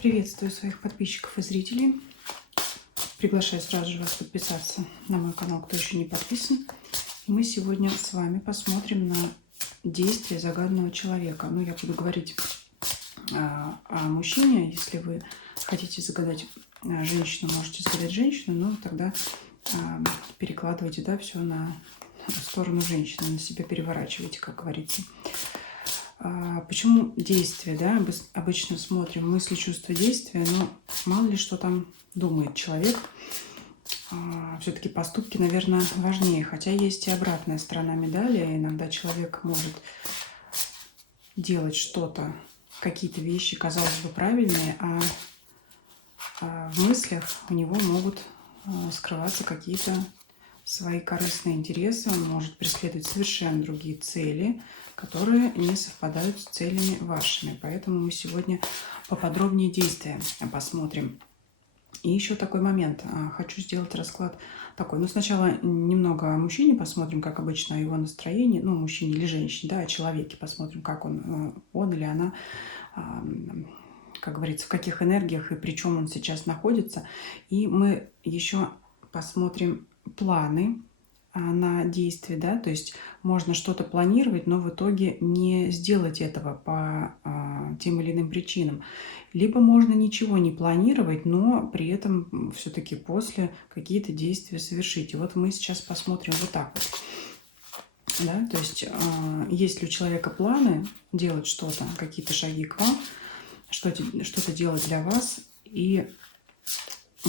Приветствую своих подписчиков и зрителей. Приглашаю сразу же вас подписаться на мой канал, кто еще не подписан. И мы сегодня с вами посмотрим на действия загаданного человека. Я буду говорить о мужчине. Если вы хотите загадать женщину, можете загадать женщину, но тогда перекладывайте все на сторону женщины, на себя переворачивайте, как говорится. Почему действия, обычно смотрим мысли, чувства, действия, но мало ли что там думает человек. Все-таки поступки, наверное, важнее, хотя есть и обратная сторона медали. Иногда человек может делать что-то, какие-то вещи, казалось бы, правильные, а в мыслях у него могут скрываться какие-то свои корыстные интересы, он может преследовать совершенно другие цели, которые не совпадают с целями вашими. Поэтому мы сегодня поподробнее действия посмотрим. И еще такой момент. Хочу сделать расклад такой. Сначала немного о мужчине посмотрим, как обычно, о его настроении. Мужчине или женщине, о человеке посмотрим, как он или она, как говорится, в каких энергиях и при чем он сейчас находится. И мы еще посмотрим планы на действие, то есть можно что-то планировать, но в итоге не сделать этого по тем или иным причинам. Либо можно ничего не планировать, но при этом все-таки после какие-то действия совершить. И вот мы сейчас посмотрим вот так вот. То есть есть ли у человека планы делать что-то, какие-то шаги к вам, что-то делать для вас, и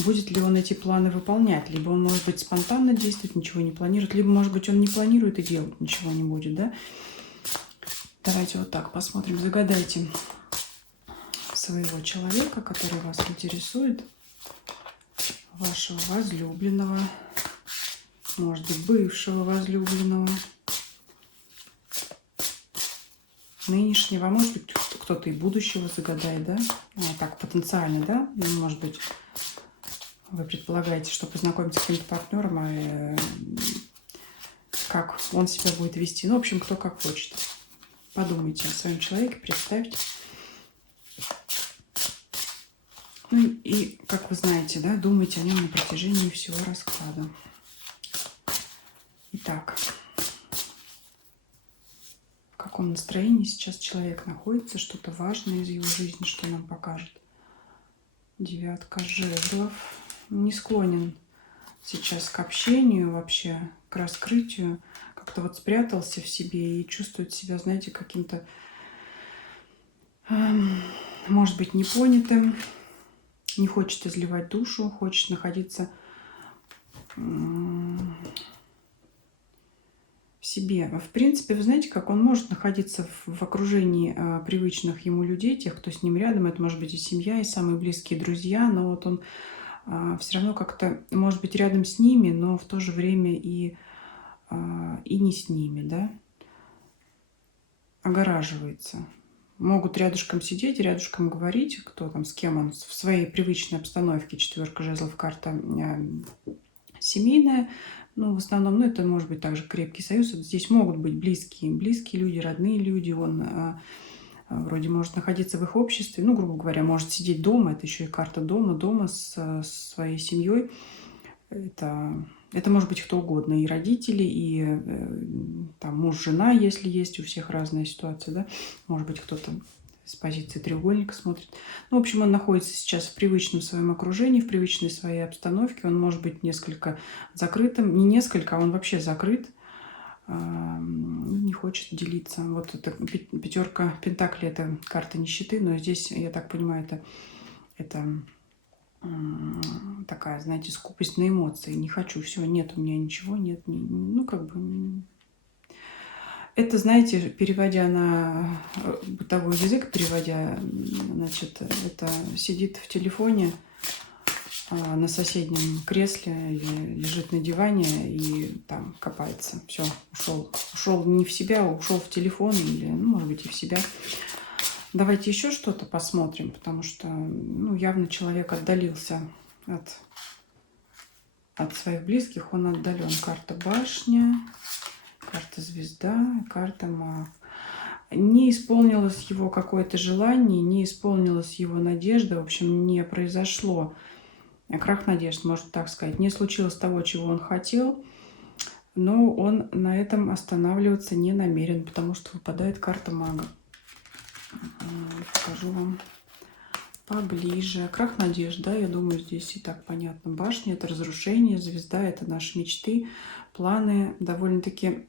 будет ли он эти планы выполнять? Либо он, может быть, спонтанно действует, ничего не планирует, либо, может быть, он не планирует и делать ничего не будет, Давайте вот так посмотрим. Загадайте своего человека, который вас интересует, вашего возлюбленного, может быть, бывшего возлюбленного, нынешнего, а может быть, кто-то и будущего загадает, так, потенциально, может быть, вы предполагаете, что познакомиться с каким-то партнером, как он себя будет вести. В общем, кто как хочет. Подумайте о своем человеке, представьте. И, как вы знаете, думайте о нем на протяжении всего расклада. Итак, в каком настроении сейчас человек находится, что-то важное из его жизни, что нам покажет. Девятка жезлов. Не склонен сейчас к общению вообще, к раскрытию. Как-то вот спрятался в себе и чувствует себя, знаете, каким-то, может быть, непонятым. Не хочет изливать душу, хочет находиться в себе. В принципе, вы знаете, как он может находиться в окружении привычных ему людей, тех, кто с ним рядом. Это может быть и семья, и самые близкие друзья, но вот он все равно как-то может быть рядом с ними, но в то же время и не с ними, огораживается. Могут рядышком сидеть, рядышком говорить, кто там, с кем он в своей привычной обстановке. Четверка жезлов, карта семейная. В основном, это может быть также крепкий союз. Здесь могут быть близкие люди, родные люди. Он вроде может находиться в их обществе, грубо говоря, может сидеть дома. Это еще и карта дома с своей семьей. Это может быть кто угодно, и родители, и там муж, жена, если есть, у всех разная ситуация, Может быть, кто-то с позиции треугольника смотрит. В общем, он находится сейчас в привычном своем окружении, в привычной своей обстановке. Он может быть несколько закрытым, не несколько, а он вообще закрыт, не хочет делиться. Вот это пятерка пентаклей, это карта нищеты, но здесь, я так понимаю, это такая, знаете, скупость на эмоции. Не хочу, все, нет у меня ничего, нет. Это, знаете, переводя на бытовой язык, значит, это сидит в телефоне на соседнем кресле или лежит на диване и там копается. Все, ушел не в себя, а ушел в телефон или, может быть, и в себя. Давайте еще что-то посмотрим, потому что, явно человек отдалился от своих близких, он отдален. Карта башня, карта звезда, карта маг. Не исполнилось его какое-то желание, не исполнилась его надежда, в общем, не произошло крах надежд, можно так сказать. Не случилось того, чего он хотел, но он на этом останавливаться не намерен, потому что выпадает карта мага. Покажу вам поближе. Крах надежд, да, я думаю, здесь и так понятно. Башня — это разрушение, звезда — это наши мечты, планы. Довольно-таки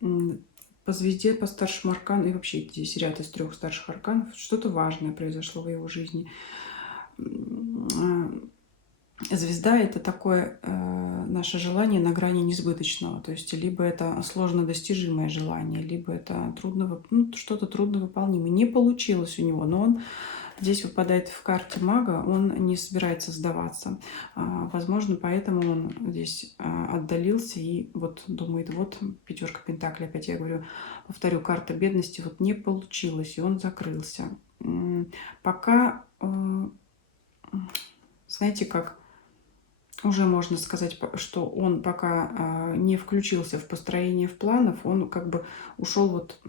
по звезде, по старшему аркану, и вообще здесь ряд из 3 старших арканов, что-то важное произошло в его жизни. Звезда — это такое наше желание на грани несбыточного. То есть либо это сложно достижимое желание, либо это что-то трудновыполнимое. Не получилось у него, но он здесь выпадает в карте мага, он не собирается сдаваться. Возможно, поэтому он здесь отдалился и вот думает, вот 5 пентаклей, опять я говорю, повторю, карта бедности, вот не получилось, и он закрылся. Пока, знаете, как уже можно сказать, что он пока не включился в построение в планов, он как бы ушел вот,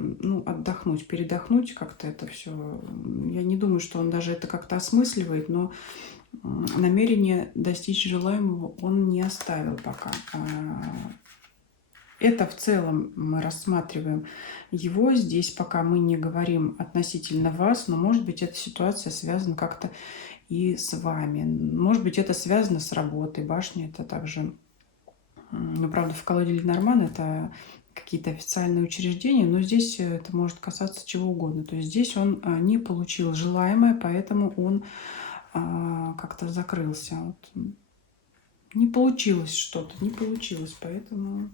отдохнуть, передохнуть как-то это все. Я не думаю, что он даже это как-то осмысливает, но намерение достичь желаемого он не оставил пока. Это в целом мы рассматриваем его. Здесь пока мы не говорим относительно вас, но, может быть, эта ситуация связана как-то и с вами. Может быть, это связано с работой. Башня — это также, правда, в колоде Ленорман это какие-то официальные учреждения, но здесь это может касаться чего угодно. То есть здесь он не получил желаемое, поэтому он как-то закрылся. Вот. Не получилось что-то, не получилось, поэтому...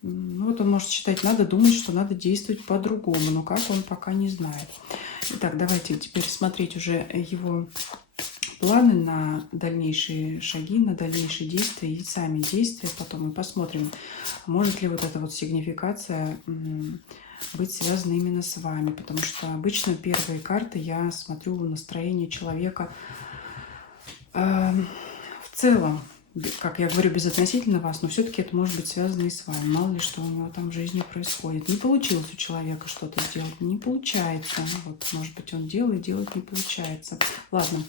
вот он может считать, надо думать, что надо действовать по-другому, но как он пока не знает. Итак, давайте теперь смотреть уже его планы на дальнейшие шаги, на дальнейшие действия и сами действия. Потом мы посмотрим, может ли вот эта вот сигнификация быть связана именно с вами. Потому что обычно первые карты я смотрю настроение человека в целом. Как я говорю, безотносительно вас, но все-таки это может быть связано и с вами. Мало ли, что у него там в жизни происходит. Не получилось у человека что-то сделать, не получается. Вот, может быть, он делает не получается. Ладно,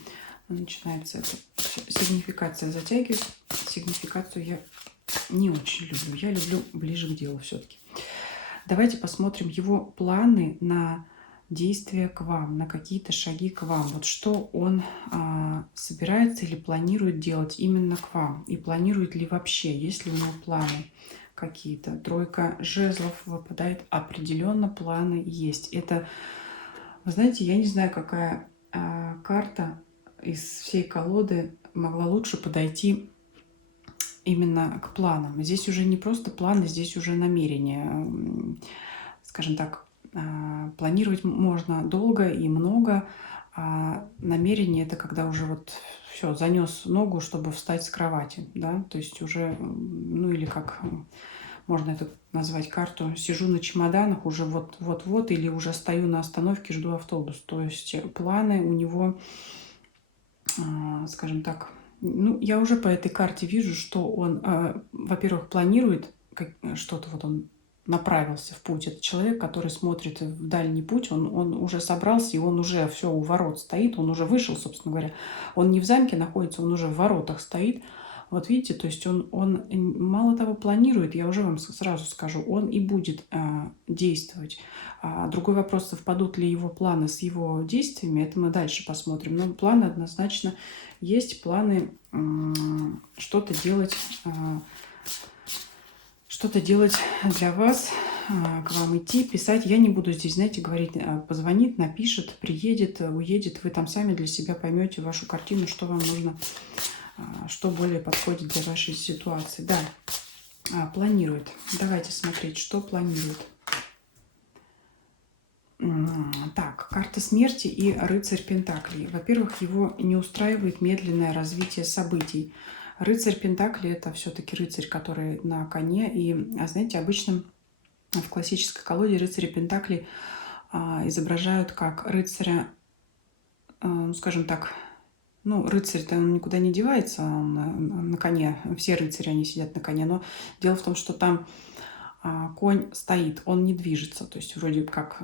начинается эта сигнификация затягивать. Сигнификацию я не очень люблю. Я люблю ближе к делу все-таки. Давайте посмотрим его планы на действия к вам, на какие-то шаги к вам. Вот что он собирается или планирует делать именно к вам. И планирует ли вообще, есть ли у него планы какие-то. Тройка жезлов выпадает, определенно планы есть. Это, вы знаете, я не знаю, какая карта из всей колоды могла лучше подойти именно к планам. Здесь уже не просто планы, здесь уже намерения. Скажем так, планировать можно долго и много, а намерение — это когда уже вот все, занес ногу, чтобы встать с кровати, да, то есть уже, или как можно это назвать карту, сижу на чемоданах, уже вот-вот-вот, или уже стою на остановке, жду автобус. То есть планы у него, скажем так, я уже по этой карте вижу, что он, во-первых, планирует что-то, вот он направился в путь. Это человек, который смотрит в дальний путь, он уже собрался, и он уже все у ворот стоит, он уже вышел, собственно говоря. Он не в замке находится, он уже в воротах стоит. Вот видите, то есть он мало того планирует, я уже вам сразу скажу, он и будет действовать. Другой вопрос, совпадут ли его планы с его действиями, это мы дальше посмотрим. Но планы однозначно есть, планы что-то делать для вас, к вам идти, писать. Я не буду здесь, знаете, говорить, позвонит, напишет, приедет, уедет. Вы там сами для себя поймете вашу картину, что вам нужно, что более подходит для вашей ситуации. Да, планирует. Давайте смотреть, что планирует. Так, карта смерти и рыцарь пентаклей. Во-первых, его не устраивает медленное развитие событий. Рыцарь пентаклей — это все-таки рыцарь, который на коне. И, знаете, обычно в классической колоде рыцари пентаклей изображают как рыцаря, скажем так, рыцарь-то он никуда не девается, он на коне. Все рыцари, они сидят на коне. Но дело в том, что там конь стоит, он не движется. То есть вроде как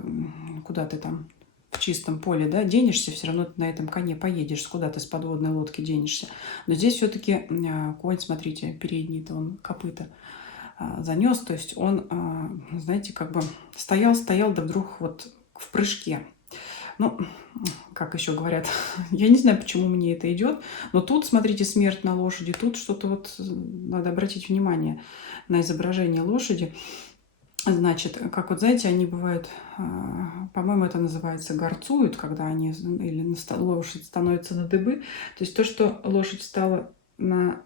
куда ты там в чистом поле, да, денешься, все равно ты на этом коне поедешь, куда ты с подводной лодки денешься. Но здесь все-таки конь, смотрите, передний-то он копыта занес, то есть он, знаете, как бы стоял, да вдруг вот в прыжке. Ну, как еще говорят, я не знаю, почему мне это идет, но тут, смотрите, смерть на лошади, тут что-то вот надо обратить внимание на изображение лошади. Значит, как вот, знаете, они бывают, по-моему, это называется горцуют, когда они, или лошадь становится на дыбы. То есть то, что лошадь стала на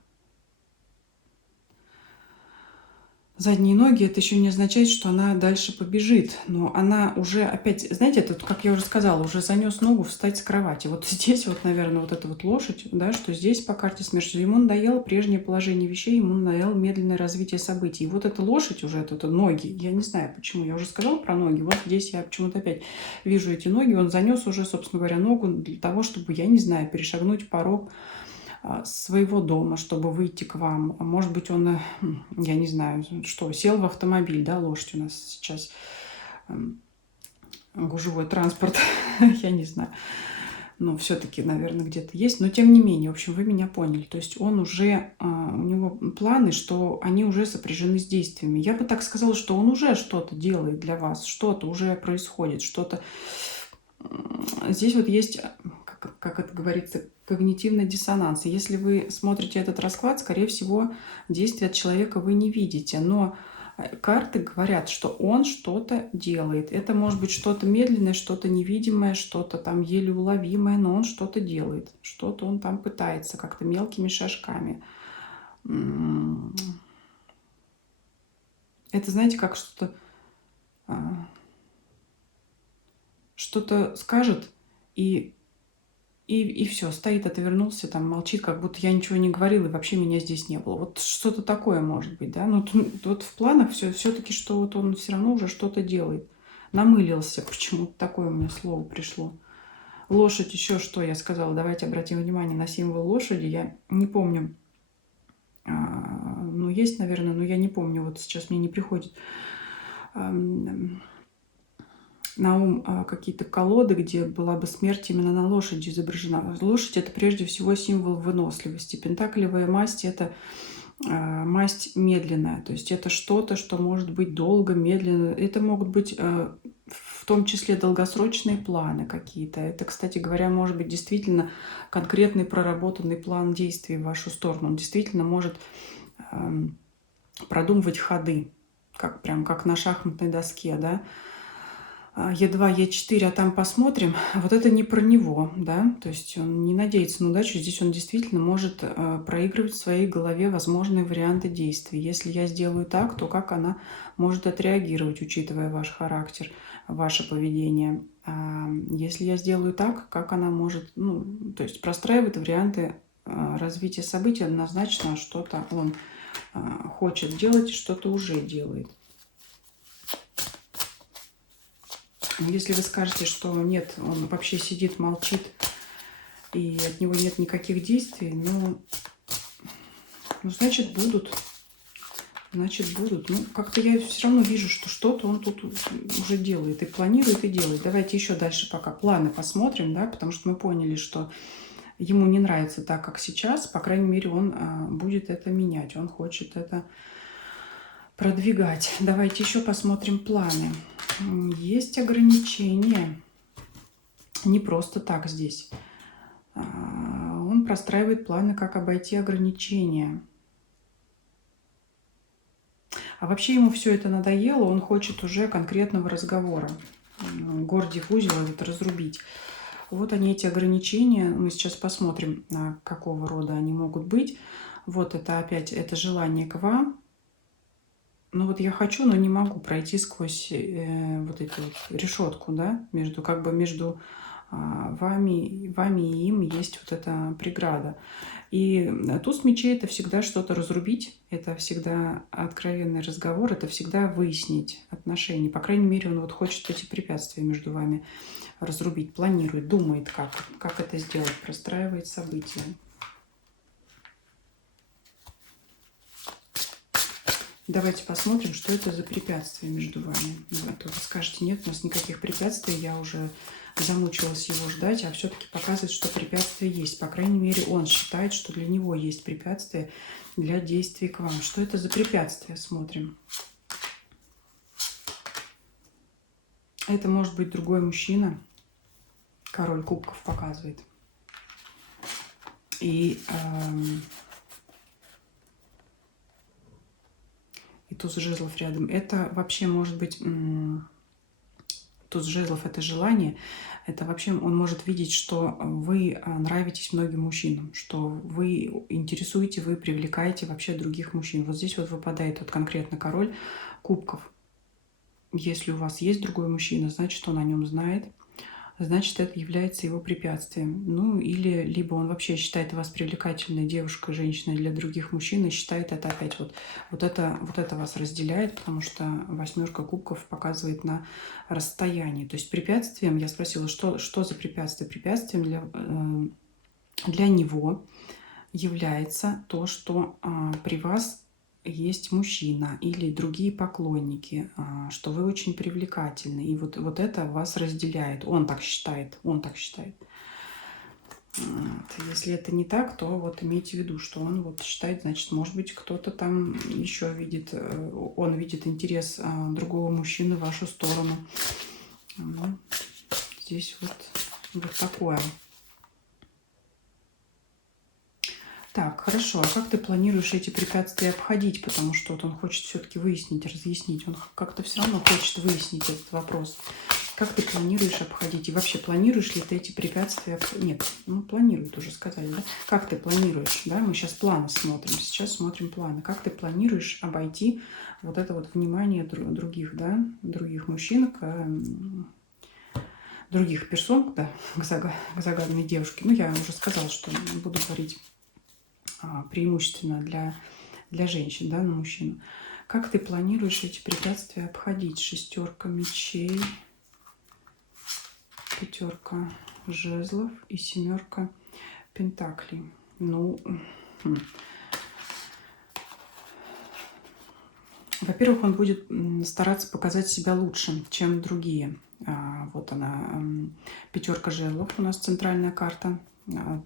задние ноги, это еще не означает, что она дальше побежит. Но она уже опять, знаете, это, как я уже сказала, уже занес ногу встать с кровати. Вот здесь вот, наверное, вот эта вот лошадь, да, что здесь по карте смерти, ему надоело прежнее положение вещей, ему надоело медленное развитие событий. И вот эта лошадь уже, это ноги, я не знаю почему, я уже сказала про ноги, вот здесь я почему-то опять вижу эти ноги, он занес уже, собственно говоря, ногу для того, чтобы, я не знаю, перешагнуть порог своего дома, чтобы выйти к вам. Может быть, он, я не знаю, что, сел в автомобиль, да, лошадь у нас сейчас, гужевой транспорт, я не знаю. Но все-таки, наверное, где-то есть. Но тем не менее, в общем, вы меня поняли. То есть он уже, у него планы, что они уже сопряжены с действиями. Я бы так сказала, что он уже что-то делает для вас, что-то уже происходит, что-то... Здесь вот есть, как это говорится, когнитивный диссонанс. Если вы смотрите этот расклад, скорее всего, действия человека вы не видите. Но карты говорят, что он что-то делает. Это может быть что-то медленное, что-то невидимое, что-то там еле уловимое, но он что-то делает. Что-то он там пытается как-то мелкими шажками. Это, знаете, как что-то скажет, и все, стоит, отвернулся, там молчит, как будто я ничего не говорила, и вообще меня здесь не было. Вот что-то такое может быть, да? Но вот в планах все-таки, что вот он все равно уже что-то делает. Намылился, почему-то такое у меня слово пришло. Лошадь, еще что я сказала, давайте обратим внимание на символ лошади. Я не помню, ну есть, наверное, но я не помню, вот сейчас мне не приходит на ум какие-то колоды, где была бы смерть именно на лошади изображена. Лошадь — это прежде всего символ выносливости. Пентаклевая масть — это масть медленная. То есть это что-то, что может быть долго, медленно. Это могут быть в том числе долгосрочные планы какие-то. Это, кстати говоря, может быть действительно конкретный проработанный план действий в вашу сторону. Он действительно может продумывать ходы, прям как на шахматной доске, да. Е2, Е4, а там посмотрим. Вот это не про него, да, то есть он не надеется на удачу. Здесь он действительно может проигрывать в своей голове возможные варианты действий. Если я сделаю так, то как она может отреагировать, учитывая ваш характер, ваше поведение. Если я сделаю так, как она может, ну, то есть простраивает варианты развития событий, однозначно что-то он хочет делать, что-то уже делает. Если вы скажете, что нет, он вообще сидит, молчит, и от него нет никаких действий, ну значит, будут. Значит, будут. Ну, как-то я все равно вижу, что что-то он тут уже делает, и планирует, и делает. Давайте еще дальше пока планы посмотрим, да, потому что мы поняли, что ему не нравится так, как сейчас. По крайней мере, он будет это менять, он хочет это продвигать. Давайте еще посмотрим планы. Есть ограничения. Не просто так здесь. Он простраивает планы, как обойти ограничения. А вообще ему все это надоело, он хочет уже конкретного разговора. Гордиев узел это разрубить. Вот они, эти ограничения. Мы сейчас посмотрим, какого рода они могут быть. Вот это опять, это желание к вам. Ну вот я хочу, но не могу пройти сквозь вот эту вот решетку, да, между вами и им есть вот эта преграда. И туз мечей — это всегда что-то разрубить, это всегда откровенный разговор, это всегда выяснить отношения. По крайней мере, он вот хочет эти препятствия между вами разрубить, планирует, думает, как это сделать, простраивает события. Давайте посмотрим, что это за препятствие между вами. Вот, вы скажете, нет, у нас никаких препятствий, я уже замучилась его ждать, а все-таки показывает, что препятствия есть. По крайней мере, он считает, что для него есть препятствия для действий к вам. Что это за препятствие? Смотрим. Это может быть другой мужчина. Король кубков показывает. И туз жезлов рядом. Это вообще может быть... Туз жезлов — это желание. Это вообще он может видеть, что вы нравитесь многим мужчинам, что вы интересуете, вы привлекаете вообще других мужчин. Вот здесь вот выпадает вот конкретно король кубков. Если у вас есть другой мужчина, значит, он о нем знает. Значит, это является его препятствием. Ну, или либо он вообще считает вас привлекательной девушкой, женщиной для других мужчин, и считает это опять вот это вас разделяет, потому что восьмерка кубков показывает на расстоянии. То есть препятствием, я спросила, что за препятствие? Препятствием для него является то, что при вас есть мужчина или другие поклонники, что вы очень привлекательны. И вот это вас разделяет. Он так считает. Он так считает. Вот. Если это не так, то вот имейте в виду, что он вот считает, значит, может быть, кто-то там еще видит, он видит интерес другого мужчины в вашу сторону. Ну, здесь вот такое. Так, хорошо. А как ты планируешь эти препятствия обходить? Потому что вот он хочет все-таки выяснить, разъяснить. Он как-то все равно хочет выяснить этот вопрос. Как ты планируешь обходить? И вообще, планируешь ли ты эти препятствия? Нет, ну планирует, уже сказали, да? Как ты планируешь? Да? Мы сейчас планы смотрим. Сейчас смотрим планы. Как ты планируешь обойти вот это вот внимание других, да? Других мужчин других персон, да, к загаданной девушке. Ну, я уже сказала, что буду говорить преимущественно для женщин, да, на мужчину. Как ты планируешь эти препятствия обходить? Шестерка мечей, пятерка жезлов и семерка пентаклей. Ну, во-первых, он будет стараться показать себя лучше, чем другие. Вот она, пятерка жезлов у нас центральная карта,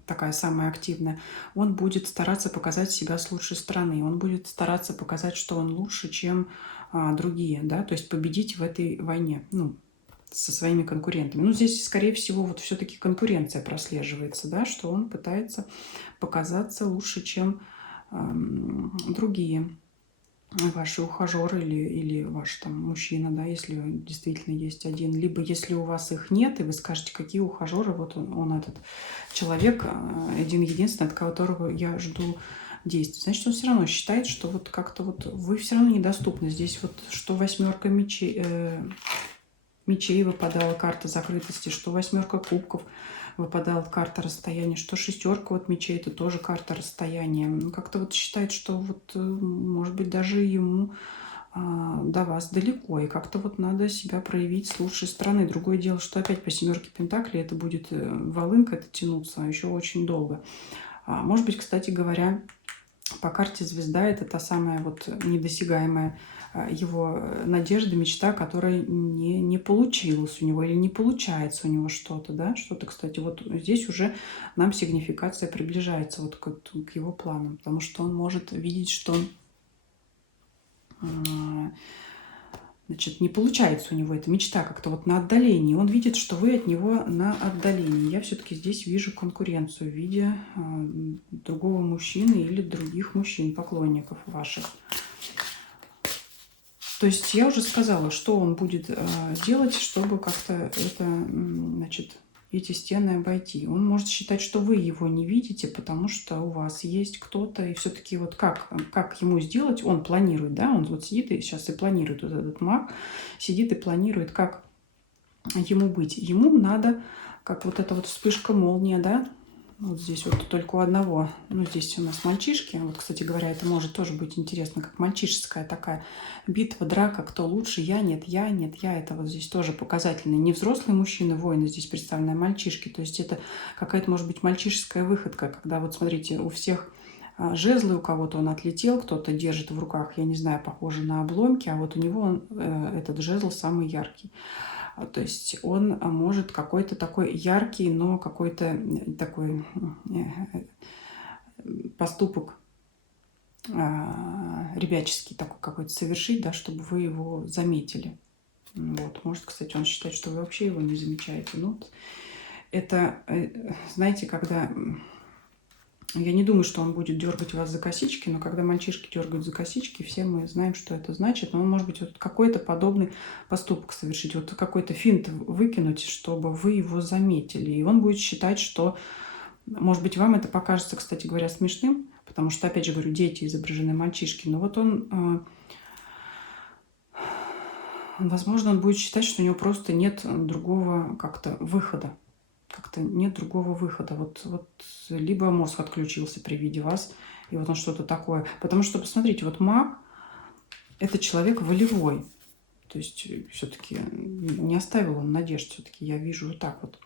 такая самая активная. Он будет стараться показать себя с лучшей стороны. Он будет стараться показать, что он лучше, чем другие, да, то есть победить в этой войне, ну, со своими конкурентами. Ну, здесь, скорее всего, вот все-таки конкуренция прослеживается, да, что он пытается показаться лучше, чем другие ваши ухажеры или ваш там мужчина, да, если действительно есть один. Либо если у вас их нет, и вы скажете, какие ухажеры, вот он этот человек, один-единственный, от которого я жду действий. Значит, он все равно считает, что вот как-то вот вы все равно недоступны. Здесь вот что восьмерка мечей выпадала карта закрытости, что восьмерка кубков выпадала карта расстояния, что шестерка вот мечей — это тоже карта расстояния. Как-то вот считает, что вот, может быть, даже ему до вас далеко, и как-то вот надо себя проявить с лучшей стороны. Другое дело, что опять по семерке пентаклей это будет волынка, это тянуться еще очень долго. Может быть, кстати говоря, по карте звезда — это та самая вот недосягаемая его надежда, мечта, которая не получилась у него или не получается у него что-то, да, что-то, кстати, вот здесь уже нам сигнификация приближается вот к его планам, потому что он может видеть, что значит, не получается у него эта мечта как-то вот на отдалении. Он видит, что вы от него на отдалении. Я все-таки здесь вижу конкуренцию в виде другого мужчины или других мужчин, поклонников ваших. То есть я уже сказала, что он будет делать, чтобы как-то это, значит, эти стены обойти. Он может считать, что вы его не видите, потому что у вас есть кто-то. И все-таки вот как ему сделать, он планирует, да, он вот сидит и сейчас и планирует, вот этот маг сидит и планирует, как ему быть. Ему надо, как вот эта вот вспышка молния, да, вот здесь вот только у одного, ну здесь у нас мальчишки, вот, кстати говоря, это может тоже быть интересно, как мальчишеская такая битва, драка, кто лучше, я, нет, я, нет, я, это вот здесь тоже показательно, не взрослые мужчины, воины здесь представлены, а мальчишки, то есть это какая-то может быть мальчишеская выходка, когда вот смотрите, у всех жезлы, у кого-то он отлетел, кто-то держит в руках, я не знаю, похоже на обломки, а вот у него этот жезл самый яркий. То есть он может какой-то такой яркий, но какой-то такой поступок ребяческий такой какой-то совершить, да, чтобы вы его заметили. Вот. Может, кстати, он считает, что вы вообще его не замечаете. Ну, это, знаете, когда... Я не думаю, что он будет дергать вас за косички, но когда мальчишки дергают за косички, все мы знаем, что это значит. Но он может быть вот какой-то подобный поступок совершить, вот какой-то финт выкинуть, чтобы вы его заметили. И он будет считать, что, может быть, вам это покажется, кстати говоря, смешным, потому что, опять же говорю, дети изображены мальчишки. Но вот он, возможно, он будет считать, что у него просто нет другого как-то выхода. Как-то нет другого выхода. Вот либо мозг отключился при виде вас, и вот он что-то такое. Потому что, посмотрите, вот маг – это человек волевой. То есть все-таки не оставил он надежд. Все-таки я вижу вот так вот.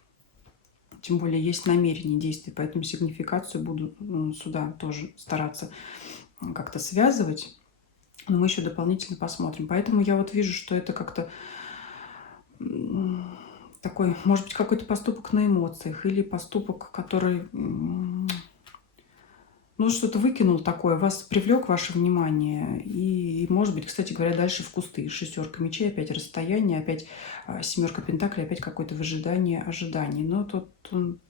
Тем более есть намерение действий, поэтому сигнификацию буду сюда тоже стараться как-то связывать. Но мы еще дополнительно посмотрим. Поэтому я вот вижу, что это как-то... такой, может быть, какой-то поступок на эмоциях или поступок, который, ну, что-то выкинул такое, вас привлек ваше внимание. И, может быть, кстати говоря, дальше в кусты. 6 мечей, опять расстояние, опять 7 пентаклей, опять какое-то выжидание, ожидание. Но тут он,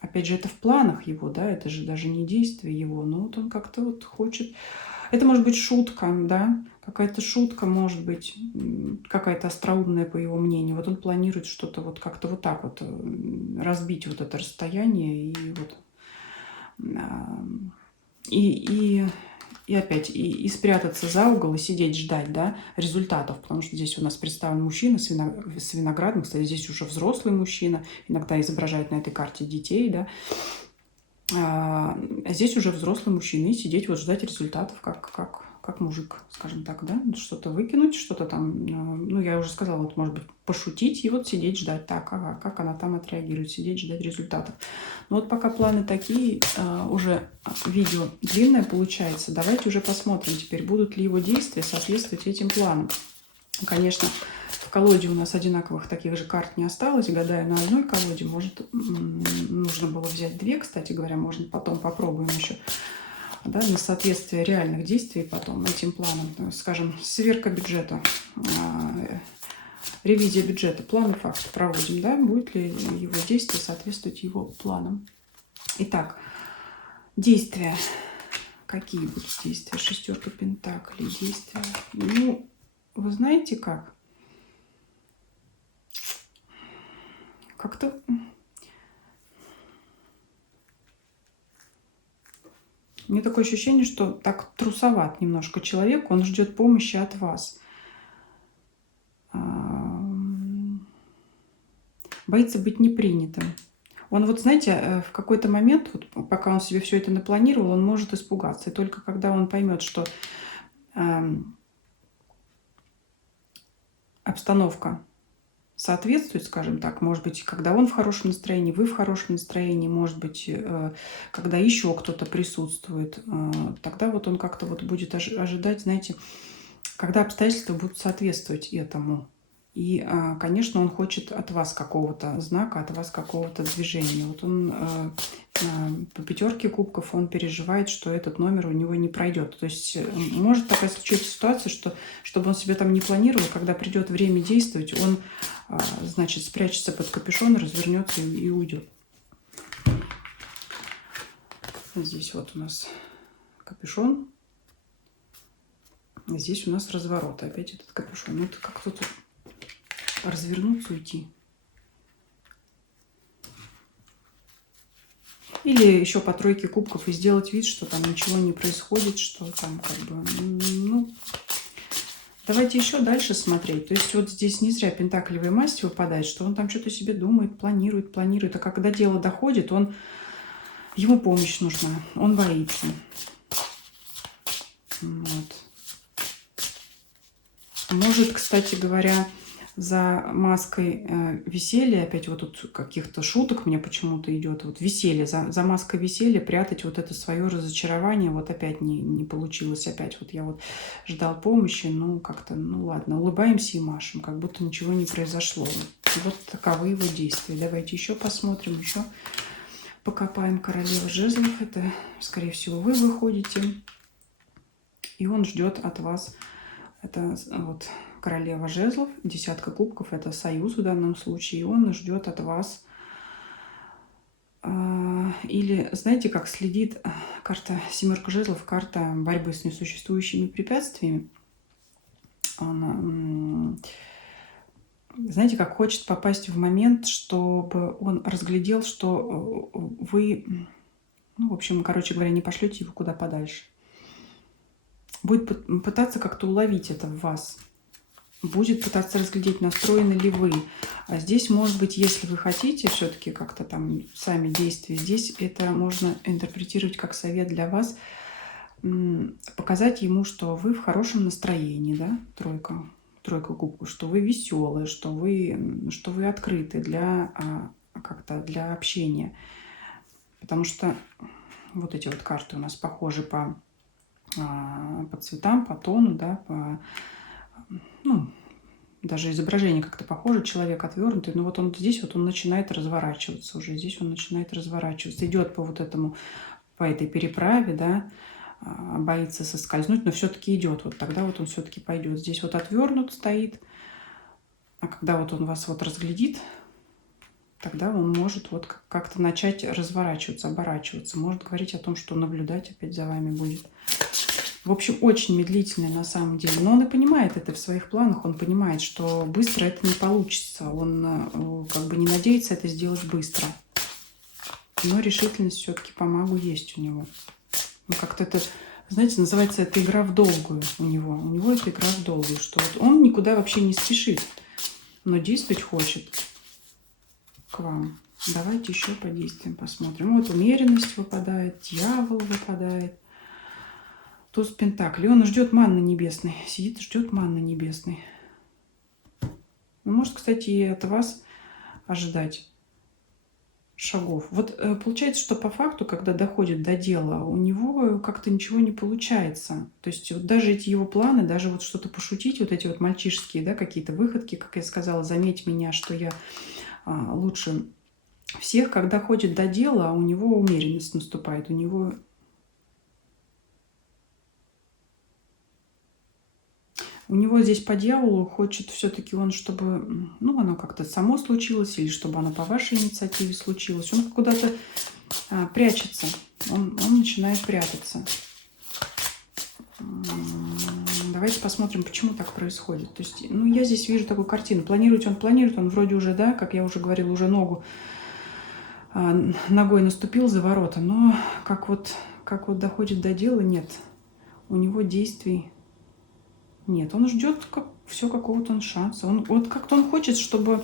опять же, это в планах его, да, это же даже не действие его, но вот он как-то вот хочет... Это может быть шутка, да, какая-то шутка, может быть, какая-то остроумная, по его мнению. Вот он планирует что-то вот как-то вот так вот разбить вот это расстояние и вот... И опять, и спрятаться за угол, и сидеть ждать, да, результатов. Потому что здесь у нас представлен мужчина с виноградом. Кстати, здесь уже взрослый мужчина. Иногда изображают на этой карте детей, да. А здесь уже взрослый мужчина, и сидеть вот ждать результатов, как мужик, скажем так, да, что-то выкинуть, что-то там, ну, я уже сказала, вот, может быть, пошутить и вот сидеть ждать, так, ага, как она там отреагирует, сидеть ждать результатов. Но вот пока планы такие, уже видео длинное получается, давайте уже посмотрим теперь, будут ли его действия соответствовать этим планам. Конечно, в колоде у нас одинаковых таких же карт не осталось. Гадая на одной колоде, может, нужно было взять 2, кстати говоря, можно потом попробуем еще, да, на соответствие реальных действий потом этим планам. Скажем, сверка бюджета, ревизия бюджета, план и факт проводим, да, будет ли его действие соответствовать его планам. Итак, действия. Какие будут действия? 6 пентаклей, действия. Ну, вы знаете как? Как-то... У меня такое ощущение, что так трусоват немножко человек, он ждет помощи от вас. Боится быть непринятым. Он вот, знаете, в какой-то момент, вот, пока он себе все это напланировал, он может испугаться. И только когда он поймет, что обстановка соответствует, скажем так, может быть, когда он в хорошем настроении, вы в хорошем настроении, может быть, когда еще кто-то присутствует, тогда вот он как-то вот будет ожидать, знаете, когда обстоятельства будут соответствовать этому. И, конечно, он хочет от вас какого-то знака, от вас какого-то движения. Вот он по 5 кубков он переживает, что этот номер у него не пройдет. То есть может такая случиться ситуация, что чтобы он себе там не планировал, когда придет время действовать, он, значит, спрячется под капюшон, развернется и уйдет. Здесь вот у нас капюшон. Здесь у нас разворот. Опять этот капюшон. Ну, это как тут развернуться, уйти. Или еще по 3 кубков и сделать вид, что там ничего не происходит, что там как бы... Ну, давайте еще дальше смотреть. То есть вот здесь не зря пентаклевая масть выпадает, что он там что-то себе думает, планирует. А когда дело доходит, ему помощь нужна. Он боится. Вот. Может, кстати говоря, за маской веселья, опять вот тут каких-то шуток мне почему-то идет, вот веселье, за маской веселья прятать вот это свое разочарование, вот опять не получилось, опять вот я вот ждал помощи, ну как-то, ну ладно, улыбаемся и машем, как будто ничего не произошло. Вот таковы его действия. Давайте еще посмотрим, еще покопаем. Королева жезлов, это, скорее всего, вы выходите, и он ждет от вас, это вот королева жезлов, десятка кубков, это союз в данном случае, и он ждет от вас, или, знаете, как следит, карта семерка жезлов, карта борьбы с несуществующими препятствиями. Он, знаете, как хочет попасть в момент, чтобы он разглядел, что вы, ну, в общем, короче говоря, не пошлете его куда подальше. Будет пытаться как-то уловить это в вас. Будет пытаться разглядеть, настроены ли вы. А здесь, может быть, если вы хотите все-таки как-то там сами действия, здесь это можно интерпретировать как совет для вас, показать ему, что вы в хорошем настроении, да, тройка кубков, что вы веселые, что вы открыты для как-то для общения. Потому что вот эти вот карты у нас похожи по цветам, по тону, да, ну, даже изображение как-то похоже, человек отвернутый, но вот он здесь вот он начинает разворачиваться уже, здесь он начинает разворачиваться, идет по вот этому, по этой переправе, да, боится соскользнуть, но все-таки идет, вот тогда вот он все-таки пойдет. Здесь вот отвернут стоит, а когда вот он вас вот разглядит, тогда он может вот как-то начать разворачиваться, оборачиваться, может говорить о том, что наблюдать опять за вами будет. В общем, очень медлительный на самом деле. Но он и понимает это в своих планах. Он понимает, что быстро это не получится. Он как бы не надеется это сделать быстро. Но решительность все-таки по магу есть у него. Ну, как-то это, знаете, называется это игра в долгую у него. У него это игра в долгую. Что вот он никуда вообще не спешит, но действовать хочет к вам. Давайте еще по действиям посмотрим. Вот умеренность выпадает, дьявол выпадает. Туз пентаклей. Он ждет манны небесной. Сидит и ждет манны небесной. Ну, может, кстати, и от вас ожидать шагов. Вот получается, что по факту, когда доходит до дела, у него как-то ничего не получается. То есть вот даже эти его планы, даже вот что-то пошутить, вот эти вот мальчишеские, да, какие-то выходки, как я сказала, заметь меня, что я лучше всех, когда ходит до дела, у него умеренность наступает, у него здесь по дьяволу хочет все-таки он, чтобы, ну, оно как-то само случилось, или чтобы оно по вашей инициативе случилось. Он куда-то прячется, он начинает прятаться. Давайте посмотрим, почему так происходит. То есть, ну, я здесь вижу такую картину. Планирует, он вроде уже, да, как я уже говорила, уже ногой наступил за ворота, но как вот доходит до дела, нет. У него действий нет. Он ждет все какого-то он шанса. Вот как-то он хочет, чтобы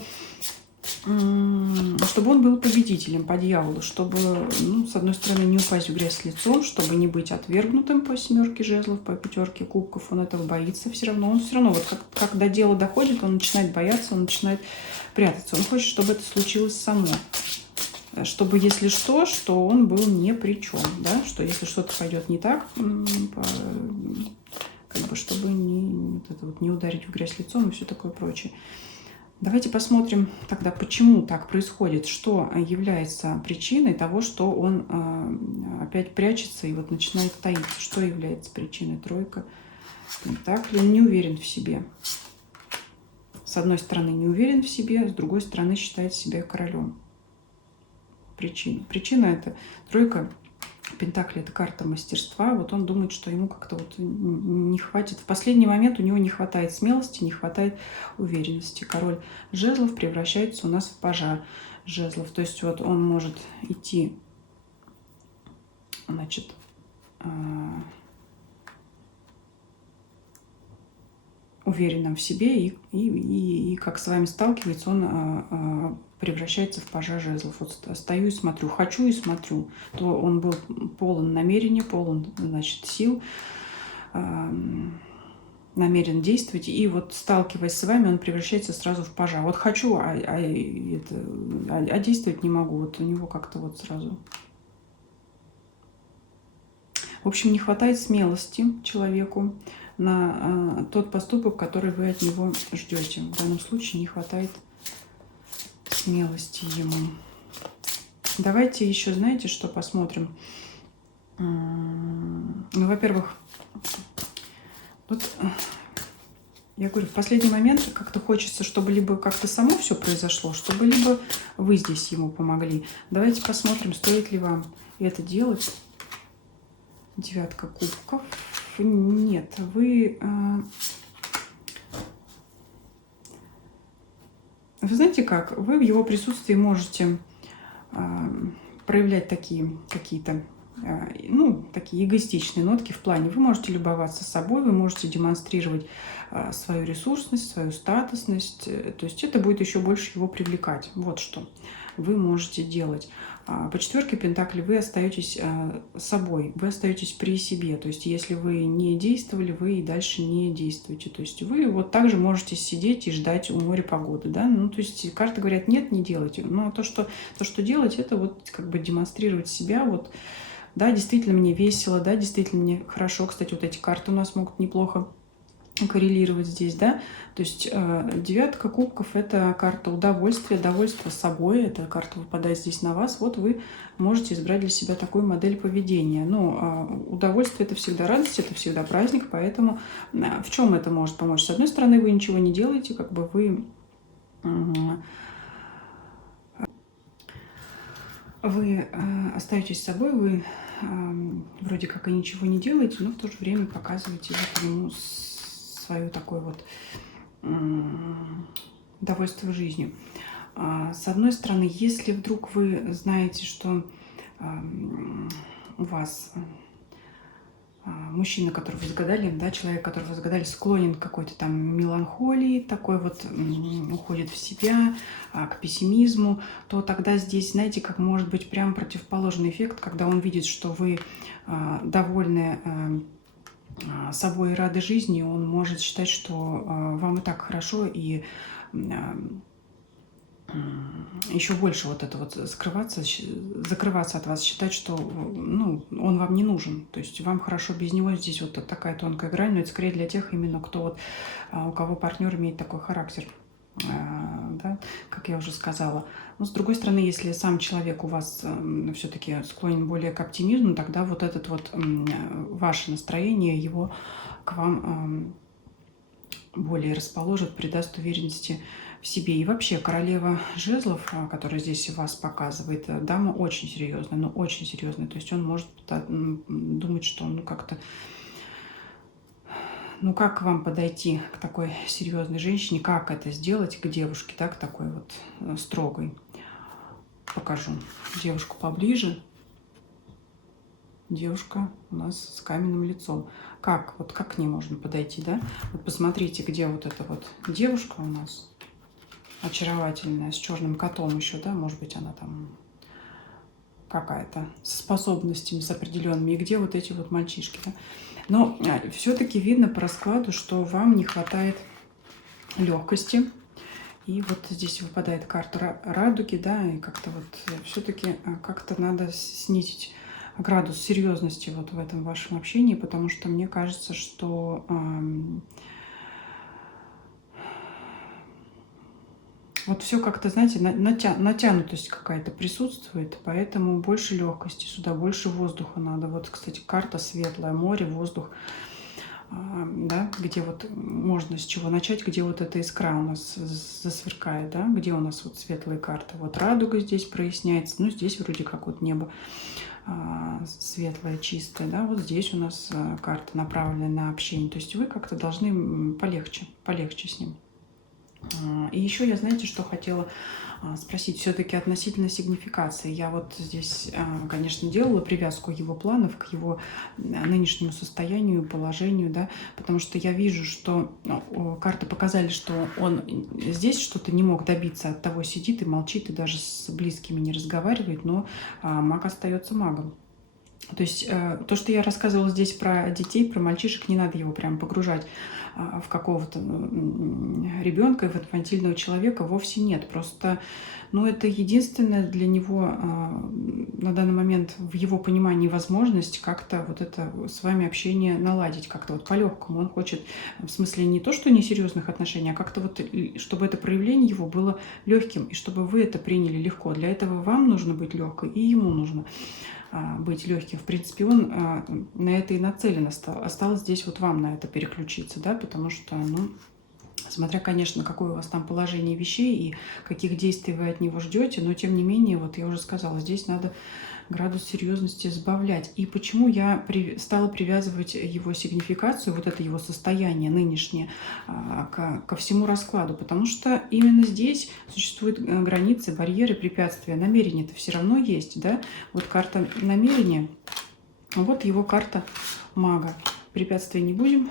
он был победителем по дьяволу, чтобы, ну, с одной стороны, не упасть в грязь лицом, чтобы не быть отвергнутым по семерке жезлов, по пятерке кубков. Он этого боится все равно. Он все равно, вот как до дела доходит, он начинает бояться, он начинает прятаться. Он хочет, чтобы это случилось само. Чтобы, если что он был ни при чем, да, что если что-то пойдет не так, как бы, чтобы не ударить в грязь лицом и все такое прочее. Давайте посмотрим тогда, почему так происходит, что является причиной того, что он опять прячется и вот начинает таиться. Что является причиной? Тройка пентаклей. Он не уверен в себе. С одной стороны, не уверен в себе, с другой стороны, считает себя королем. Причина это тройка пентаклей, это карта мастерства. Вот он думает, что ему как-то вот не хватит. В последний момент у него не хватает смелости, не хватает уверенности. Король жезлов превращается у нас в пажа жезлов. То есть вот он может идти, значит, уверенным в себе и как с вами сталкивается, он превращается в пажа жезлов. Вот стою и смотрю, хочу и смотрю. То он был полон намерения, полон, значит, сил. намерен действовать, и вот сталкиваясь с вами, он превращается сразу в пажа. Вот хочу, а действовать не могу. Вот у него как-то вот сразу. В общем, не хватает смелости человеку на тот поступок, который вы от него ждете. В данном случае не хватает смелости ему. Давайте еще, знаете, что посмотрим. Ну, во-первых, вот я говорю, в последний момент как-то хочется, чтобы либо как-то само все произошло, чтобы либо вы здесь ему помогли. Давайте посмотрим, стоит ли вам это делать. 9 кубков. Нет, вы знаете как? Вы в его присутствии можете проявлять такие какие-то, ну, такие эгоистичные нотки в плане. Вы можете любоваться собой, вы можете демонстрировать свою ресурсность, свою статусность. То есть это будет еще больше его привлекать. Вот что вы можете делать. По 4 пентаклей вы остаетесь собой, вы остаетесь при себе. То есть если вы не действовали, вы и дальше не действуете. То есть вы вот также можете сидеть и ждать у моря погоды. Да? Ну, то есть карты говорят, нет, не делайте. Но то, что делать, это вот как бы демонстрировать себя. Вот, да, действительно мне весело, да, действительно мне хорошо. Кстати, вот эти карты у нас могут неплохо коррелировать здесь, да, то есть 9 кубков — это карта удовольствия, довольства собой, эта карта выпадает здесь на вас, вот вы можете избрать для себя такую модель поведения. Ну, удовольствие — это всегда радость, это всегда праздник, поэтому в чем это может помочь? С одной стороны, вы ничего не делаете, как бы вы остаетесь собой, вы вроде как и ничего не делаете, но в то же время показываете вот ему свое такое вот довольство жизнью. С одной стороны, если вдруг вы знаете, что у вас мужчина, который вы загадали, да, человек, который вы загадали, склонен к какой-то там меланхолии, такой вот уходит в себя, к пессимизму, то тогда здесь, знаете, как может быть прям противоположный эффект, когда он видит, что вы довольны собой и рады жизни, он может считать, что вам и так хорошо, и еще больше вот это вот закрываться от вас, считать, что ну, он вам не нужен. То есть вам хорошо без него. Здесь вот такая тонкая грань, но это скорее для тех именно, кто вот, у кого партнер имеет такой характер, да, как я уже сказала. Но с другой стороны, если сам человек у вас все-таки склонен более к оптимизму, тогда вот этот вот ваше настроение его к вам более расположит, придаст уверенности в себе. И вообще королева жезлов, которая здесь вас показывает, дама очень серьезная, но очень серьезная. То есть он может думать, что ну как-то, ну как вам подойти к такой серьезной женщине, как это сделать к девушке, да, к такой вот строгой. Покажу девушку поближе. Девушка у нас с каменным лицом. Вот как к ней можно подойти, да? Вот посмотрите, где вот эта вот девушка у нас очаровательная, с черным котом еще, да? Может быть, она там какая-то со способностями, с определенными. И где вот эти вот мальчишки, да? Но все-таки видно по раскладу, что вам не хватает легкости. И вот здесь выпадает карта радуги, да, и как-то вот все-таки как-то надо снизить градус серьезности вот в этом вашем общении, потому что мне кажется, что вот все как-то, знаете, натянутость какая-то присутствует, поэтому больше легкости сюда, больше воздуха надо. Вот, кстати, карта светлая, море, воздух, да, где вот можно с чего начать, где вот эта искра у нас засверкает, да, где у нас вот светлые карты. Вот радуга здесь проясняется, ну, здесь вроде как вот небо светлое, чистое, да, вот здесь у нас карта направленная на общение. То есть вы как-то должны полегче с ним. И еще я, знаете, что хотела спросить все-таки относительно сигнификации. Я вот здесь, конечно, делала привязку его планов к его нынешнему состоянию, положению, да, потому что я вижу, что карты показали, что он здесь что-то не мог добиться, от того сидит и молчит, и даже с близкими не разговаривает, но маг остается магом. То есть то, что я рассказывала здесь про детей, про мальчишек, не надо его прям погружать в какого-то ребенка, в инфантильного человека, вовсе нет. Просто, ну, это единственная для него на данный момент в его понимании возможность как-то вот это с вами общение наладить, как-то вот по-легкому. Он хочет, в смысле, не то, что несерьезных отношений, а как-то вот, чтобы это проявление его было легким, и чтобы вы это приняли легко. Для этого вам нужно быть легкой, и ему нужно быть легким. В принципе, он на это и нацелен. Осталось здесь вот вам на это переключиться, да, потому что, ну, смотря, конечно, какое у вас там положение вещей и каких действий вы от него ждете, но тем не менее, вот я уже сказала, здесь надо градус серьезности сбавлять. И почему я стала привязывать его сигнификацию, вот это его состояние нынешнее, ко всему раскладу? Потому что именно здесь существуют границы, барьеры, препятствия. Намерение-то все равно есть, да? Вот карта намерения, вот его карта мага. Препятствий не будем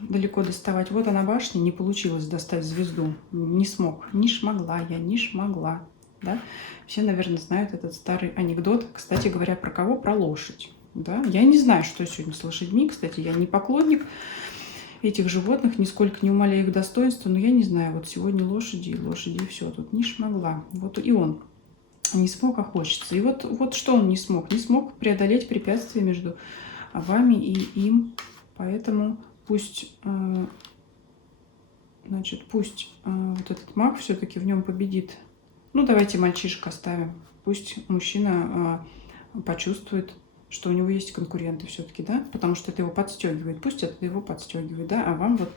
далеко доставать. Вот она башня, не получилось достать звезду. Не смог, не шмогла я, не шмогла. Да? Все, наверное, знают этот старый анекдот. Кстати говоря, про кого? Про лошадь. Да? Я не знаю, что сегодня с лошадьми. Кстати, я не поклонник этих животных, нисколько не умаляю их достоинства, но я не знаю. Вот сегодня лошади, все. Тут не шмогла. Вот и он не смог, а хочется. И вот что он не смог? Не смог преодолеть препятствия между вами и им. Поэтому пусть, значит, пусть вот этот маг все-таки в нем победит. Ну, давайте мальчишек оставим. Пусть мужчина почувствует, что у него есть конкуренты все-таки, да? Потому что это его подстегивает. Пусть это его подстегивает, да? А вам вот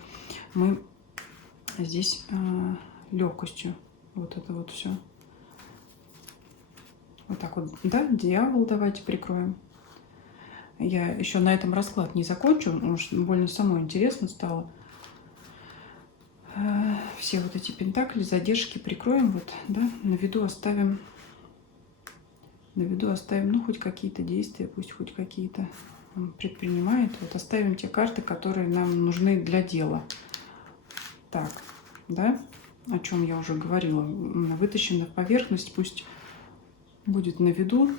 мы здесь легкостью вот это вот все. Вот так вот, да? Дьявол давайте прикроем. Я еще на этом расклад не закончу, потому что больно самой интересно стало. Все вот эти пентакли, задержки прикроем, вот, да, на виду оставим, ну, хоть какие-то действия, пусть хоть какие-то он предпринимает. Вот оставим те карты, которые нам нужны для дела. Так, да, о чем я уже говорила, вытащим на поверхность, пусть будет на виду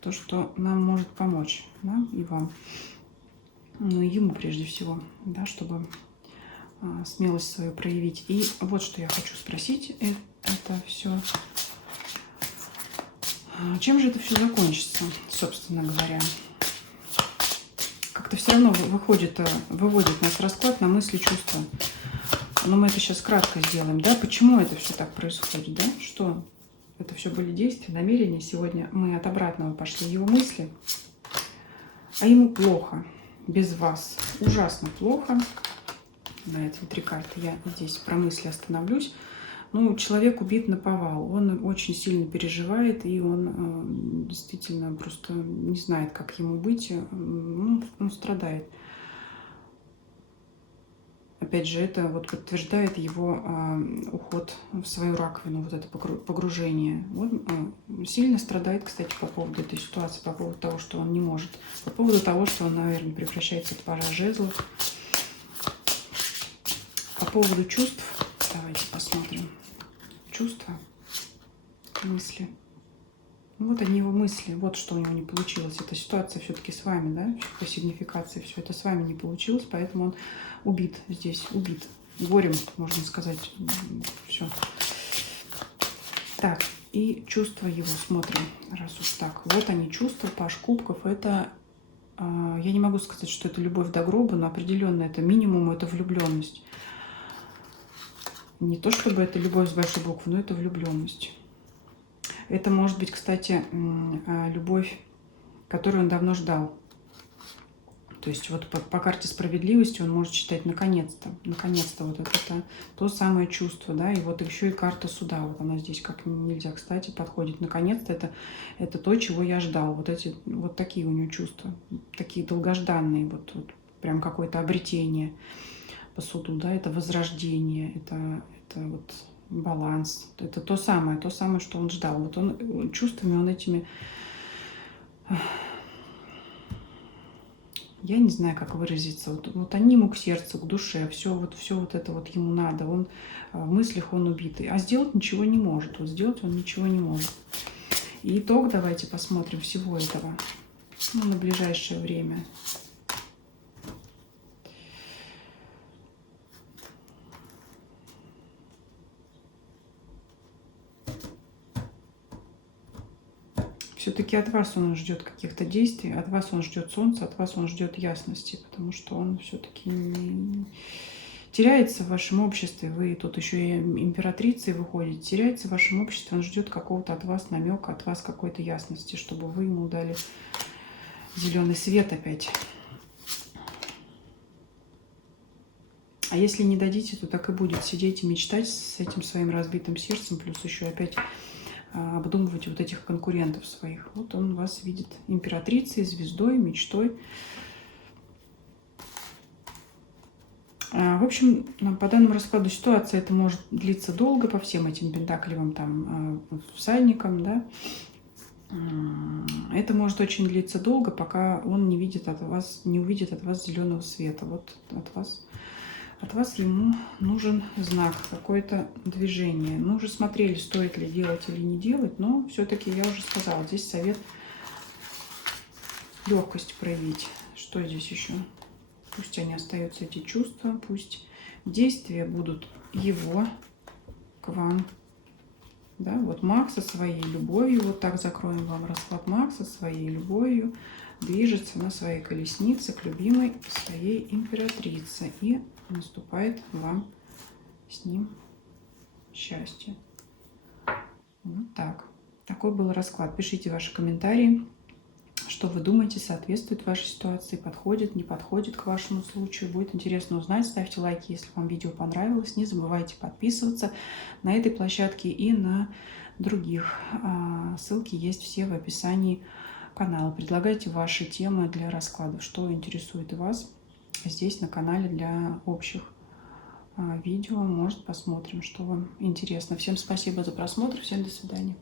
то, что нам может помочь, да, и вам, ну, и ему прежде всего, да, чтобы смелость свою проявить. И вот что я хочу спросить, это все. Чем же это все закончится, собственно говоря? Как-то все равно выводит нас расклад на мысли, чувства. Но мы это сейчас кратко сделаем, да? Почему это все так происходит, да? Что это все были действия, намерения. Сегодня мы от обратного пошли. Его мысли, а ему плохо без вас. Ужасно плохо. На эти 3 карты я здесь про мысли остановлюсь. Ну, человек убит наповал. Он очень сильно переживает, и он действительно просто не знает, как ему быть. Ну, он страдает. Опять же, это вот подтверждает его уход в свою раковину, вот это погружение. Он сильно страдает, кстати, по поводу этой ситуации, по поводу того, что он не может. По поводу того, что он, наверное, превращается в пажа жезлов. По поводу чувств, давайте посмотрим. Чувства, мысли. Ну, вот они его мысли, вот что у него не получилось. Эта ситуация все-таки с вами, да, по сигнификации все это с вами не получилось, поэтому он убит здесь, убит. Горем, можно сказать, все. Так, и чувства его смотрим, раз уж так. Вот они, чувства, паж кубков, это... Я не могу сказать, что это любовь до гроба, но определенно это минимум, это влюбленность. Не то чтобы это любовь с большой буквы, но это влюбленность. Это может быть, кстати, любовь, которую он давно ждал. То есть вот по карте справедливости он может считать наконец-то вот это то самое чувство, да, и вот еще и карта суда, вот она здесь как нельзя, кстати, подходит. Наконец-то это то, чего я ждал. Вот такие у него чувства, такие долгожданные, вот прям какое-то обретение по суду, да, это возрождение, это вот баланс, это то самое, что он ждал. Вот он чувствами, он этими, я не знаю, как выразиться, вот они ему к сердцу, к душе, все вот это вот ему надо, он в мыслях он убитый, а сделать ничего не может, вот сделать он ничего не может. И итог давайте посмотрим всего этого. Ну, на ближайшее время. Все-таки от вас он ждет каких-то действий, от вас он ждет солнца, от вас он ждет ясности, потому что он все-таки теряется в вашем обществе. Вы тут еще и императрицей выходите, теряется в вашем обществе, он ждет какого-то от вас намека, от вас какой-то ясности, чтобы вы ему дали зеленый свет опять. А если не дадите, то так и будет сидеть и мечтать с этим своим разбитым сердцем, плюс еще опять обдумывать вот этих конкурентов своих. Вот он вас видит императрицей, звездой, мечтой. В общем, по данному раскладу ситуация это может длиться долго по всем этим пентаклевым там всадникам, да. Это может очень длиться долго, пока он не видит от вас, не увидит от вас зеленого света. Вот от вас ему нужен знак, какое-то движение. Мы уже смотрели, стоит ли делать или не делать, но все-таки я уже сказала, здесь совет легкость проявить. Что здесь еще? Пусть они остаются, эти чувства, пусть действия будут его к вам. Да, вот маг со своей любовью, вот так закроем вам расклад, маг со своей любовью движется на своей колеснице к любимой своей императрице и наступает вам с ним счастье. Вот так. Такой был расклад. Пишите ваши комментарии, что вы думаете, соответствует вашей ситуации, подходит, не подходит к вашему случаю. Будет интересно узнать. Ставьте лайки, если вам видео понравилось. Не забывайте подписываться на этой площадке и на других. Ссылки есть все в описании канала. Предлагайте ваши темы для раскладов, что интересует вас здесь на канале для общих видео. Может, посмотрим, что вам интересно. Всем спасибо за просмотр. Всем до свидания.